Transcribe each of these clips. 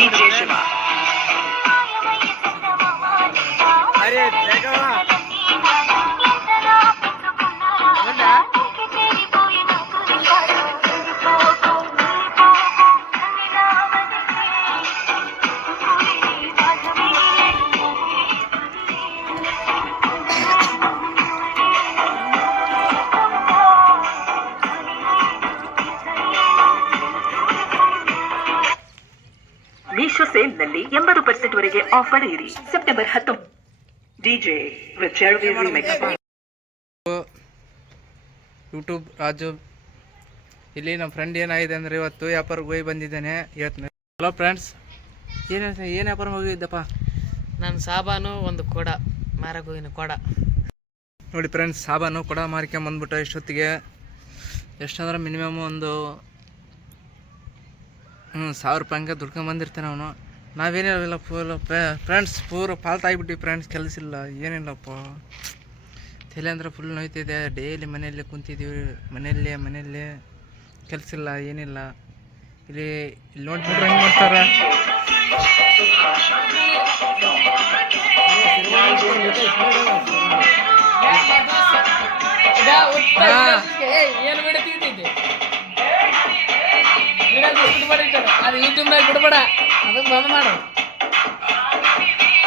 DJ Shiva. अरे देखो ಮೀಶೋ ಸೇಲ್ನಲ್ಲಿ 80% ವರೆಗೆ ಆಫರ್ ಇರಿ. September 19. DJ Richard Remix. YouTube Raju ಇಲ್ಲಿ ನಮ್ಮ ಫ್ರೆಂಡ್ ಏನಾಗಿದೆ ಅಂದರೆ ಇವತ್ತು ವ್ಯಾಪಾರಕ್ಕೆ ಹೋಗಿ ಬಂದಿದ್ದೇನೆ. ಇವತ್ತು ಹಲೋ ಫ್ರೆಂಡ್ಸ್, ಏನು ವ್ಯಾಪಾರ ಹೋಗಿದ್ದಪ್ಪ? ನಾನು ಸಾಬಾನು ಒಂದು ಕೊಡ ಮಾರಕ್ಕೆ ಹೋಗಿನ ಕೊಡ ನೋಡಿ ಫ್ರೆಂಡ್ಸ್, ಸಾಬಾನು ಕೊಡ ಮಾರ್ಕೊಂಬಂದ್ಬಿಟ್ಟು ಇಷ್ಟೊತ್ತಿಗೆ ಎಷ್ಟಂದ್ರೆ ಮಿನಿಮಮ್ ಒಂದು 1000 ರೂಪಾಯಿ ಹಂಗೆ ದುಡ್ಕೊಂಬಂದಿರ್ತಾನೆ ಅವನು. ನಾವೇನಿಲ್ಲ ಫ್ರೆಂಡ್ಸ್, ಪೂರ ಫಾಲ್ಟ್ ಆಗಿಬಿಟ್ಟು ಫ್ರೆಂಡ್ಸ್, ಕೆಲಸ ಇಲ್ಲ ಏನಿಲ್ಲಪ್ಪ. ತಲೆ ಅಂದ್ರೆ ಫುಲ್ ನೋಯ್ತಿದೆ. ಡೈಲಿ ಮನೆಯಲ್ಲೇ ಕುಂತಿದ್ದೀವಿ, ಮನೆಯಲ್ಲೇ ಕೆಲಸ ಇಲ್ಲ ಏನಿಲ್ಲ. ಇಲ್ಲಿ ನೋಡ್ಬಿಟ್ರೆ ಹೆಂಗೆ ಮಾಡ್ತಾರೆ. ಏನು ಬಿಡ್ತಿದ್ದೆ ಅದು ಯೂಟ್ಯೂಬ್ನಾಗ ಬಿಡ್ಬೇಡ, ಅದಕ್ಕೆ ಬಂದ್ ಮಾಡು.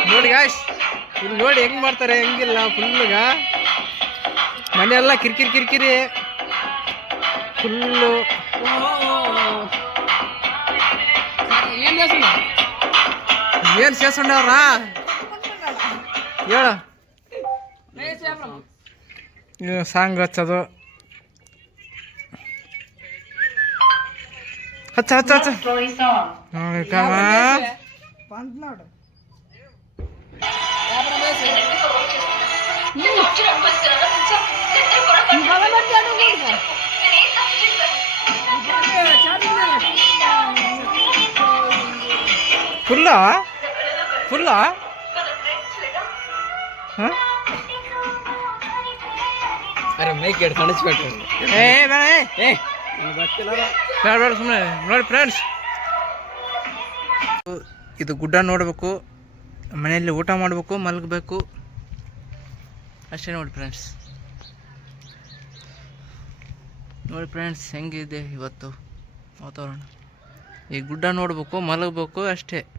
ನೋಡಿ ಗಾಯ್ಸ್, ಇಲ್ಲಿ ನೋಡಿ ಹೆಂಗೆ ಮಾಡ್ತಾರೆ, ಹೆಂಗಿಲ್ಲ ಫುಲ್ಗ ಮನೆಯೆಲ್ಲ ಕಿರಿಕಿರಿ ಫುಲ್ಲು. ಏನು ಸೇರ್ಸ್ಕೊಂಡವ್ರ ಹೇಳ. ಸಾಂಗ್ ಹಚ್ಚೋದು, ಹಚ್ಚ ನೋಡಿ ಕಾಮ. ಫುಲ್ಲ ಅರೆ ಮೈಕ್ ಎಡ್ ಕಾಣಿಸ್ಬೇಕು. ಬೇಡ ಸುಮ್ಮನೆ ನೋಡಿ ಫ್ರೆಂಡ್ಸ್, ಇದು ಗುಡ್ಡ ನೋಡಬೇಕು, ಮನೆಯಲ್ಲಿ ಊಟ ಮಾಡಬೇಕು, ಮಲಗಬೇಕು, ಅಷ್ಟೇ ನೋಡಿ ಫ್ರೆಂಡ್ಸ್. ನೋಡಿ ಫ್ರೆಂಡ್ಸ್ ಹೆಂಗಿದೆ ಇವತ್ತು ವಾತಾವರಣ. ಈ ಗುಡ್ಡ ನೋಡಬೇಕು, ಮಲಗಬೇಕು, ಅಷ್ಟೇ.